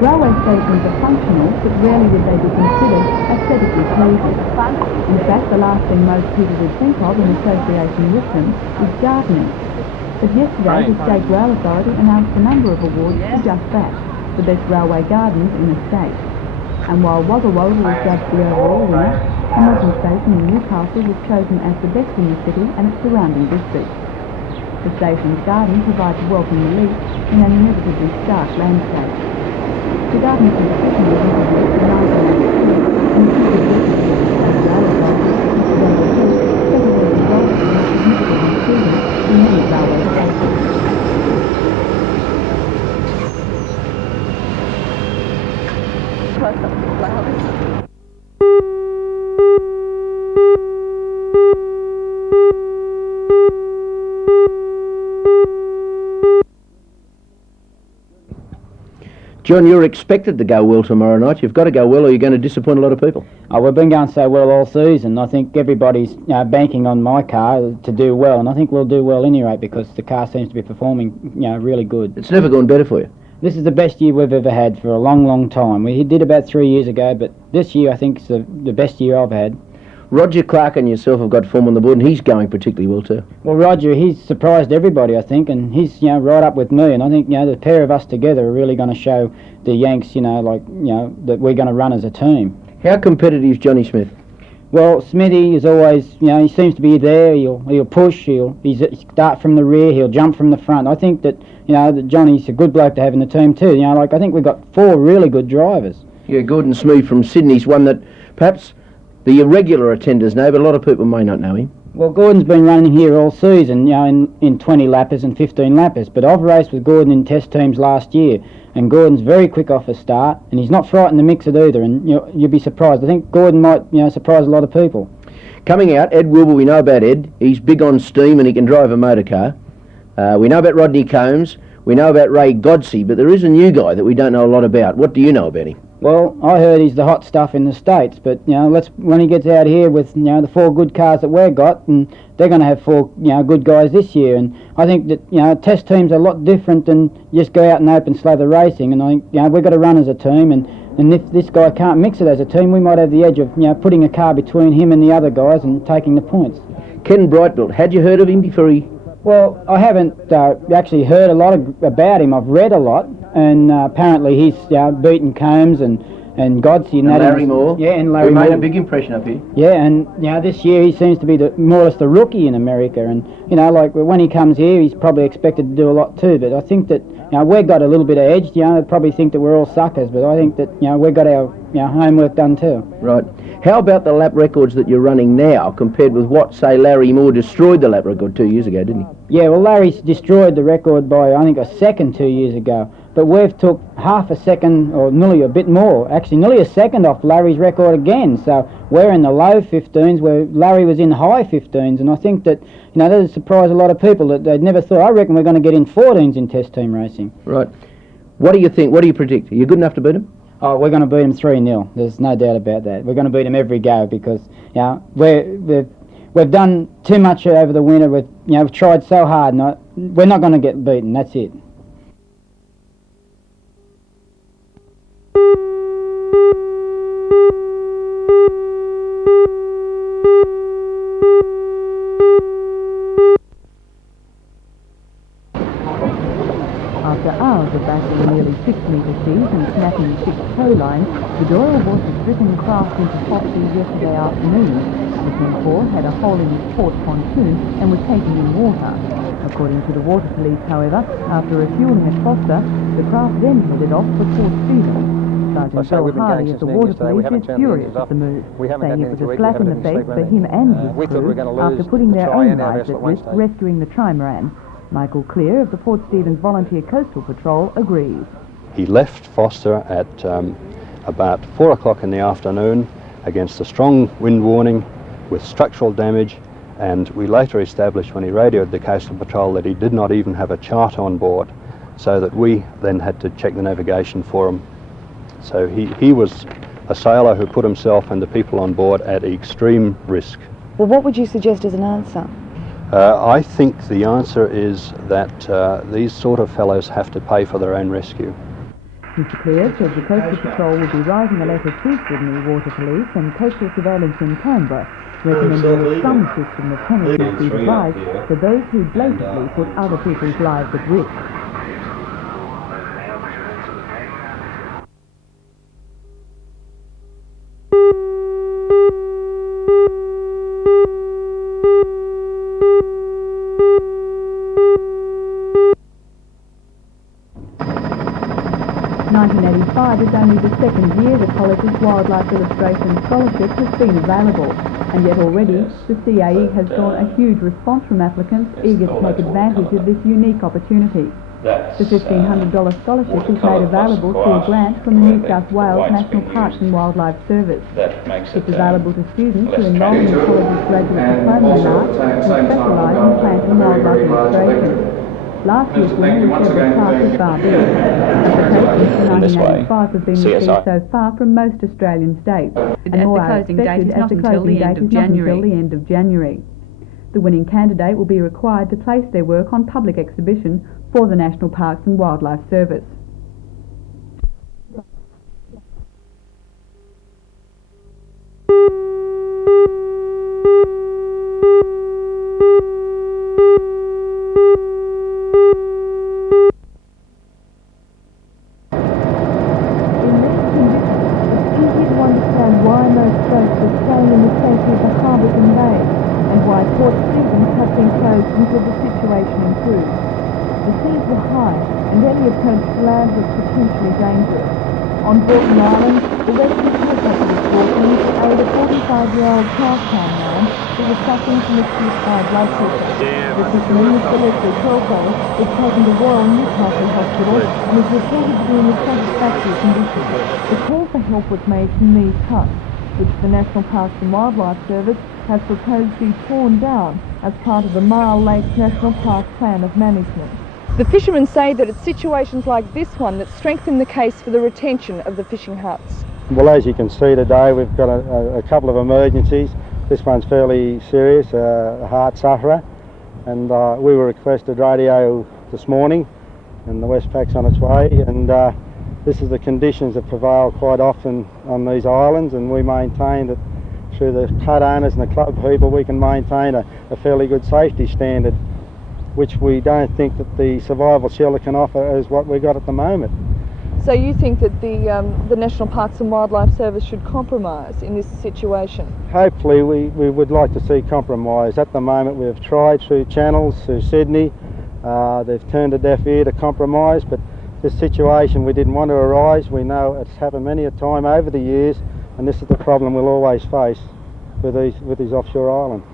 Railway stations are functional, but rarely would they be considered aesthetically pleasing. In fact, the last thing most people would think of in association with them is gardening. But yesterday, the State Rail Authority announced a number of awards for just that, the best railway gardens in the state. And while Wagga Wagga was judged the overall winner, Hamilton Station in Newcastle was chosen as the best in the city and its surrounding districts. The station's garden provides welcome relief in an inevitably stark landscape. The garden competition was introduced in 1982 and the city of the rail authority celebrated results in a significant improvement in many railway stations. John, you're expected to go well tomorrow night. You've got to go well or you're going to disappoint a lot of people. Oh, we've been going so well all season. I think everybody's banking on my car to do well, and I think we'll do well anyway because the car seems to be performing really good. It's never gone better for you. This is the best year we've ever had for a long, long time. We did about 3 years ago, but this year I think is the best year I've had. Roger Clark and yourself have got form on the board, and he's going particularly well too. Well, Roger, he's surprised everybody, I think, and he's right up with me. And I think the pair of us together are really going to show the Yanks, that we're going to run as a team. How competitive is Johnny Smith? Well, Smithy is always, he seems to be there. He'll push. He'll start from the rear. He'll jump from the front. I think that that Johnny's a good bloke to have in the team too. I think we've got 4 really good drivers. Yeah, Gordon Smee from Sydney's one that perhaps the irregular attenders know, but a lot of people may not know him. Well, Gordon's been running here all season, in 20 lappers and 15 lappers, but I've raced with Gordon in test teams last year, and Gordon's very quick off a start, and he's not frightened to mix it either, and you'll be surprised. I think Gordon might, surprise a lot of people. Coming out, Ed Wilbur, we know about Ed. He's big on steam and he can drive a motor car. We know about Rodney Combs. We know about Ray Godsey, but there is a new guy that we don't know a lot about. What do you know about him? Well, I heard he's the hot stuff in the States, but when he gets out here with the 4 good cars that we've got, and they're going to have 4 good guys this year, and I think that test teams are a lot different than just go out and open slather racing, and I think we've got to run as a team, and if this guy can't mix it as a team, we might have the edge of putting a car between him and the other guys and taking the points. Ken Brightbill, had you heard of him before he... Well, I haven't actually heard a lot about him. I've read a lot, and apparently he's beaten Combs and Godsey. And Larry Moore. Yeah, and Larry Moore. Moore. Made a big impression up here. Yeah, and this year he seems to be more or less the rookie in America, and when he comes here, he's probably expected to do a lot too. But I think that we've got a little bit of edge. They probably think that we're all suckers, but I think that we've got our homework done too. Right. How about the lap records that you're running now compared with what, say, Larry Moore destroyed the lap record 2 years ago, didn't he? Yeah, well, Larry's destroyed the record by, I think, a second 2 years ago. But we've took half a second, or nearly a bit more, actually nearly a second off Larry's record again. So we're in the low 15s, where Larry was in high 15s. And I think that, that would surprise a lot of people that they'd never thought. I reckon we're going to get in 14s in test team racing. Right. What do you think? What do you predict? Are you good enough to beat him? Oh, we're going to beat him 3-0. There's no doubt about that. We're going to beat him every go because, we've done too much over the winter. We've tried so hard. We're not going to get beaten. That's it. After hours of battling nearly 6-metre seas and snapping 6 tow lines, the Doyle water driven craft into top seas yesterday afternoon. The T4 had a hole in its port pontoon and was taking in water. According to the water police, however, after refuelling at Foster, the craft then headed off for Port Stephen. Sergeant Bill Harley of the water police is furious at the move, saying it was a slap in the face for him and his crew after putting their own lives at risk rescuing the trimaran. Michael Clear of the Port Stephens Volunteer Coastal Patrol agrees. He left Foster at about 4 o'clock in the afternoon against a strong wind warning with structural damage, and we later established when he radioed the Coastal Patrol that he did not even have a chart on board, so that we then had to check the navigation for him. So he was a sailor who put himself and the people on board at extreme risk. Well, what would you suggest as an answer? I think the answer is that these sort of fellows have to pay for their own rescue. Mr. Clear says the Coastal Patrol will be writing a letter to Sydney Water Police and Coastal Surveillance in Canberra, recommending that some system of penalties be devised for those who blatantly put other people's lives at risk. Is only the second year the college's Wildlife Illustration Scholarship has been available, and yet already the CAE has drawn a huge response from applicants eager to take advantage of this unique opportunity. The $1,500 scholarship is made available through a grant from the New South Wales National Parks and Wildlife Service. It's available to students who enrol in the college's graduate diploma in art and specialise in plant and wildlife illustration. Last year's winner was Deborah Clark of Barbie. Applications for 1985 have been received so far from most Australian states, and more are expected as the closing date is not until the end of January. The winning candidate will be required to place their work on public exhibition for the National Parks and Wildlife Service. Until the situation improved. The seas were high and any approach to land was potentially dangerous. On Borton Island, the rescue helicopter was brought in to aid a 45-year-old Charlestown man who was suffering from acute high blood pressure. The fisherman, Mr. Leslie Torres, was taken to Royal Newcastle Hospital and is reported to be in a satisfactory condition. A call for help was made from these huts, which the National Parks and Wildlife Service has proposed be torn down as part of the Mile Lake National Park Plan of Management. The fishermen say that it's situations like this one that strengthen the case for the retention of the fishing huts. Well, as you can see today, we've got a couple of emergencies. This one's fairly serious, a heart sufferer, and we were requested radio this morning, and the Westpac's on its way, and this is the conditions that prevail quite often on these islands, and we maintain that through the hut owners and the club people we can maintain a fairly good safety standard, which we don't think that the survival shelter can offer as what we've got at the moment. So you think that the National Parks and Wildlife Service should compromise in this situation? Hopefully we would like to see compromise. At the moment we have tried through channels, through Sydney, they've turned a deaf ear to compromise, but this situation we didn't want to arise. We know it's happened many a time over the years, and this is the problem we'll always face with these offshore islands.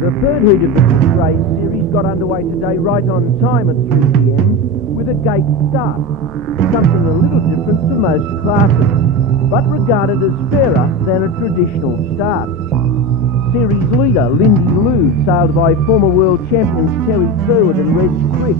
The third heat of the race series got underway today right on time at 3 p.m. with a gate start, something a little different to most classes, but regarded as fairer than a traditional start. Series leader Lindy Lou, sailed by former world champions Terry Furwood and Reg Crick,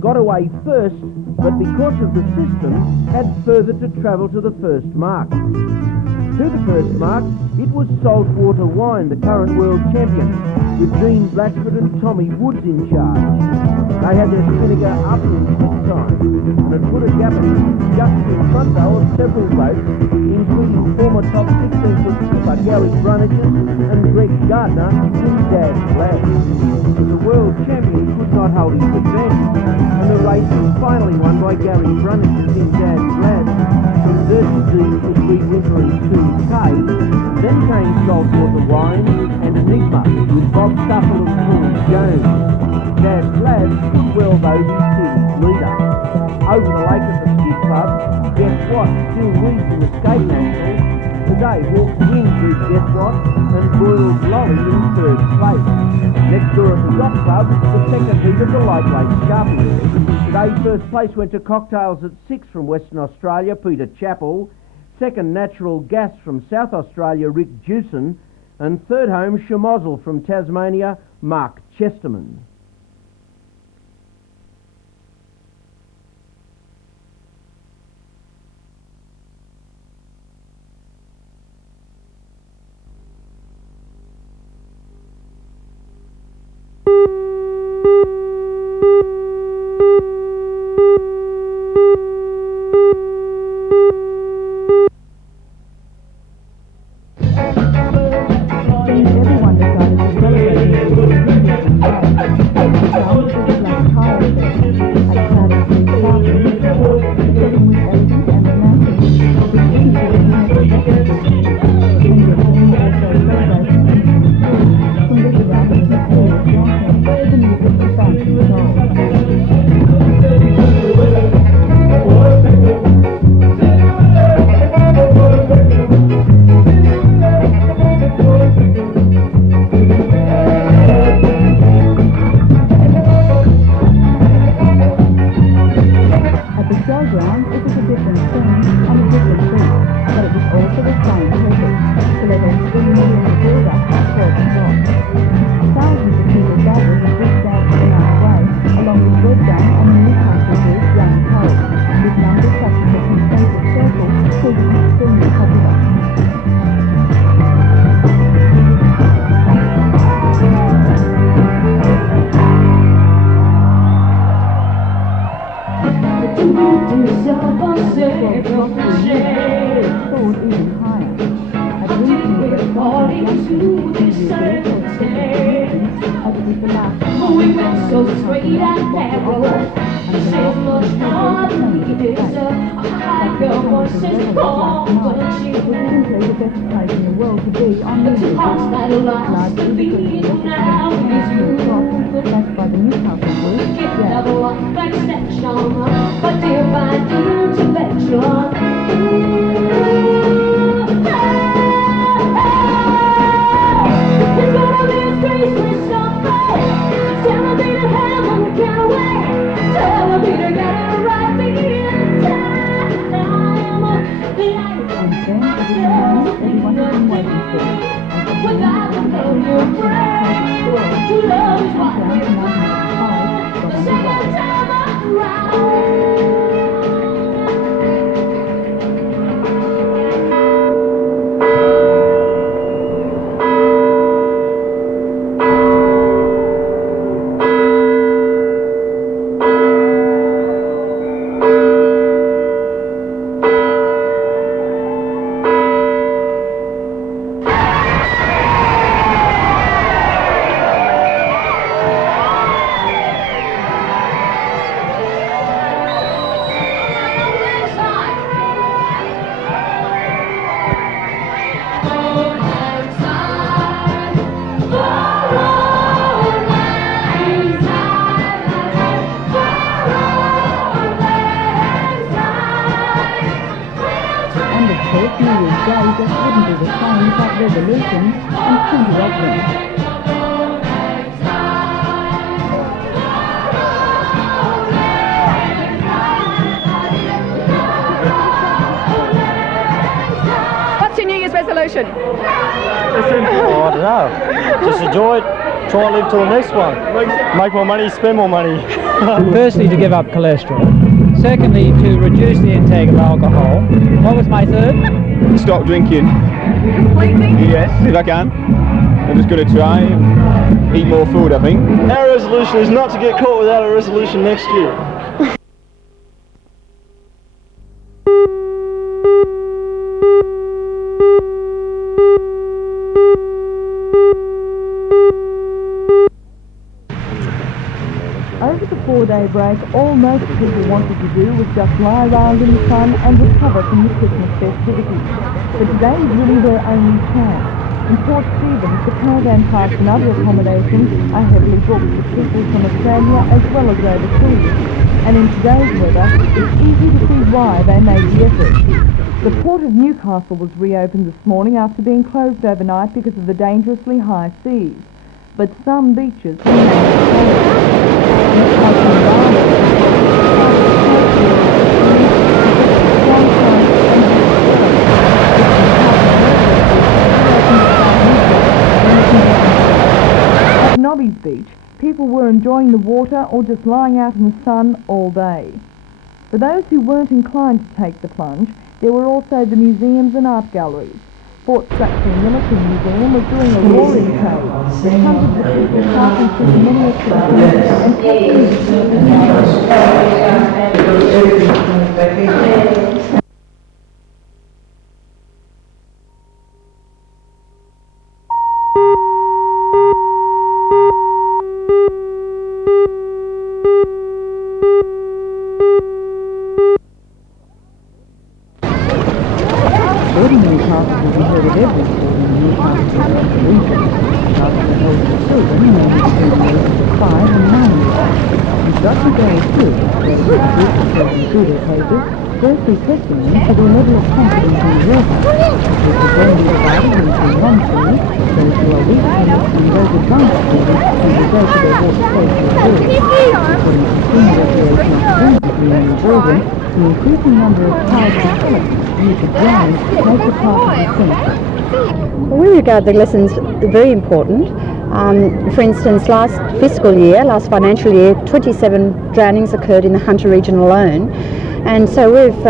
got away first, but because of the system, had further to travel to the first mark. To the first mark, it was Saltwater Wine, the current world champion, with Dean Blatchford and Tommy Woods in charge. They had their spinnaker up in quick time, and had put a gap just in front though of several boats, including former top 16-foot skipper Gary Bruniges and Greg Gardner in Dad's Lab. The world champion could not hold his advantage, and the race was finally won by Gary Bruniges in Dad's Lab from Dirty Dean for Sweet Winter and Sue Kay. Then came Saltwater Wine and Enigma with Bob Stuffle and Paul Jones. Dad's Lab stood well though his series leader. Over the lake at the Ski Club, Guess What still leads in the skate nationals. Today Hawks win through Guess What and Boyle's Lolly in third place. Next door at the Yacht Club, the second heat of the lightweight Sharpies. Today first place went to Cocktails at 6 from Western Australia, Peter Chappell. Second, Natural Gas from South Australia, Rick Jewson. And third home, Shamozzle from Tasmania, Mark Chesterman. Everyone decided to celebrate the Indigenous Day. Some was a black tie affair at Crowded Street Park in Newcastle, together with elegant and romantic, which didn't fit in at the record system. Many of them also celebrated Indigenous food from the surrounding imperial Johnson, the music of Funk and Soul. At the showground, it was a different scene on a different beat, but it was also the same purpose, to let us swing in the build-up at 12 o'clock. Thousands of people gathered at this dance the night way, along with Red Gun and the Newcastle group Young Torres, with numbers such as the Concentric Circle proving extremely popular. Soared even higher. At Winston, the Scotland Junction, the as it was the last time We went so straight and narrow. Says much more than we deserve. I got voices called, but it was simply the best place in the world to be on the music. hearts that lost to be now is you. Backed by the Newcastle group, Get another one back section, but divine intervention. It's gonna be a space for something. Tell me to have on the getaway. Tell me to get it right in time. and then it was the moment everyone had been waiting for. Without the love you bring, to love is what we want. The second time around. And of course, New Year's Day just wouldn't be the same without revolutions and plenty of them. What's your New Year's resolution? Oh, I don't know. Just enjoy it. Try and live till the next one. Make more money, spend more money. Firstly, to give up cholesterol. Secondly, to reduce the intake of alcohol. What was my third? Stop drinking. Completely? Yes, if I can. I'm just going to try and eat more food, I think. Our resolution is not to get caught without a resolution next year. Over the 4-day break, all most people wanted to do was just lie around in the sun and recover from the Christmas festivities. But today is really their only chance. In Port Stephens, the caravan parks and other accommodations are heavily booked with people from Australia as well as overseas. And in today's weather, it's easy to see why they made the effort. The Port of Newcastle was reopened this morning after being closed overnight because of the dangerously high seas. But some beaches Nobby's Beach, people were enjoying the water or just lying out in the sun all day. For those who weren't inclined to take the plunge, there were also the museums and art galleries. Fort Stratford Military Museum was doing a roaring trade, with hundreds of people passing through the many exhibitions and taking ordinary classes will be held at every school in the Newcastle region. Classes are held for children mainly between the ages of 5 and 9 years old. Instruction varies too, but each group of children through their pages, firstly testing them for their level of confidence in the water. This will then be divided into 1 team, those who are weak students and those advanced students who will go to their water station reserve. According to senior recreational industry in the boardroom, the increasing number of tides and pellets used to drown make the classes essential. We regard the lessons very important. For instance, last financial year, 27 drownings occurred in the Hunter region alone. And so we've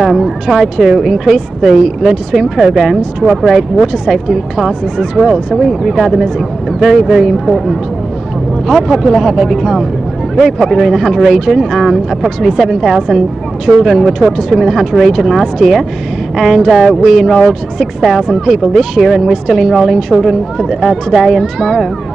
tried to increase the Learn to Swim programs to operate water safety classes as well. So we regard them as very, very important. How popular have they become? Very popular in the Hunter region. Approximately 7,000 children were taught to swim in the Hunter region last year, and we enrolled 6,000 people this year, and we're still enrolling children for today and tomorrow.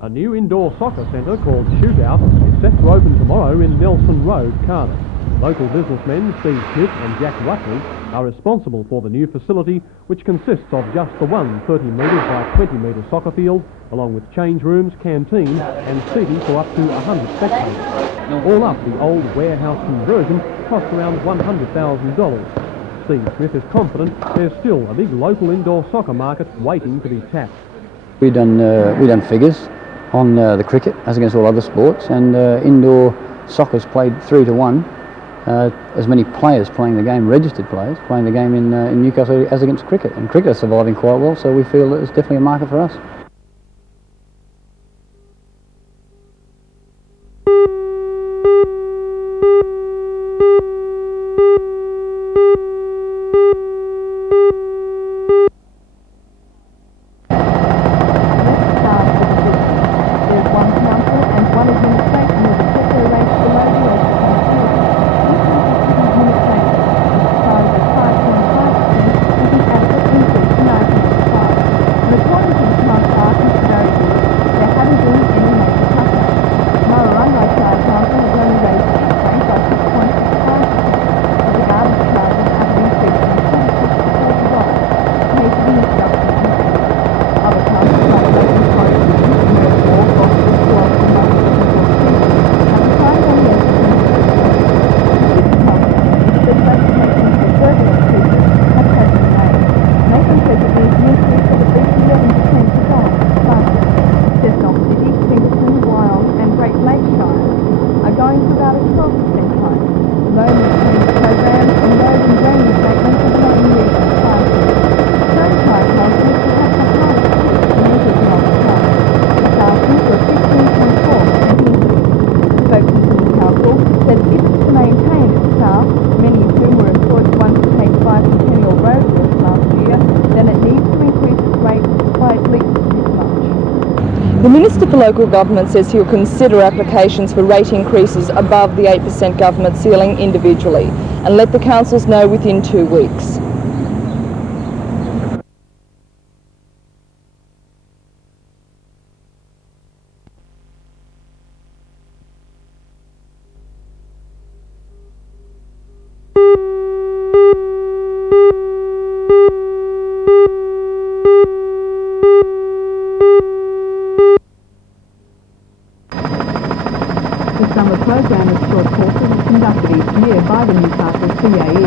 A new indoor soccer centre called Shootout is set to open tomorrow in Nelson Road, Cardiff. Local businessmen Steve Smith and Jack Rutley are responsible for the new facility, which consists of just the one 30 metre by 20 metre soccer field, along with change rooms, canteen and seating for up to 100 spectators. All up, the old warehouse conversion cost around $100,000. Steve Smith is confident there's still a big local indoor soccer market waiting to be tapped. We done figures on the cricket as against all other sports, and indoor soccer's played 3-1. As many players playing the game, registered players playing the game in Newcastle as against cricket, and cricket is surviving quite well, so we feel that there's definitely a market for us. The Minister for Local Government says he'll consider applications for rate increases above the 8% government ceiling individually and let the councils know within 2 weeks. The summer program of short courses is conducted each year by the Newcastle CAE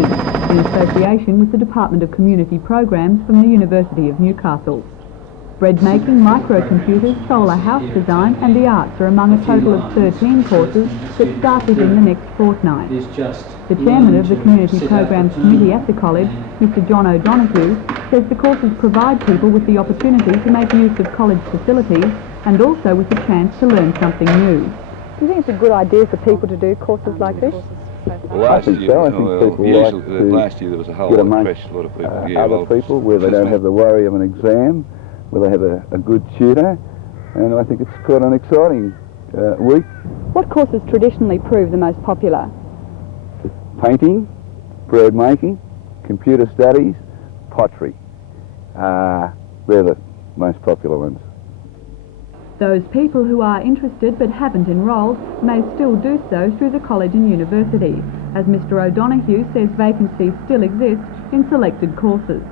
in association with the Department of Community Programs from the University of Newcastle. Bread making, microcomputers, solar house design and the arts are among a total of 13 courses that start within the next fortnight. The chairman of the Community Programs Committee at the college, Mr John O'Donoghue, says the courses provide people with the opportunity to make use of college facilities and also with the chance to learn something new. Do you think it's a good idea for people to do courses like this? Last year there was a whole lot of pressure, a lot of people. Other people where they don't have the worry of an exam, where they have a good tutor, and I think it's quite an exciting week. What courses traditionally prove the most popular? Painting, bread making, computer studies, pottery. They're the most popular ones. Those people who are interested but haven't enrolled may still do so through the college and university, as Mr O'Donoghue says vacancies still exist in selected courses.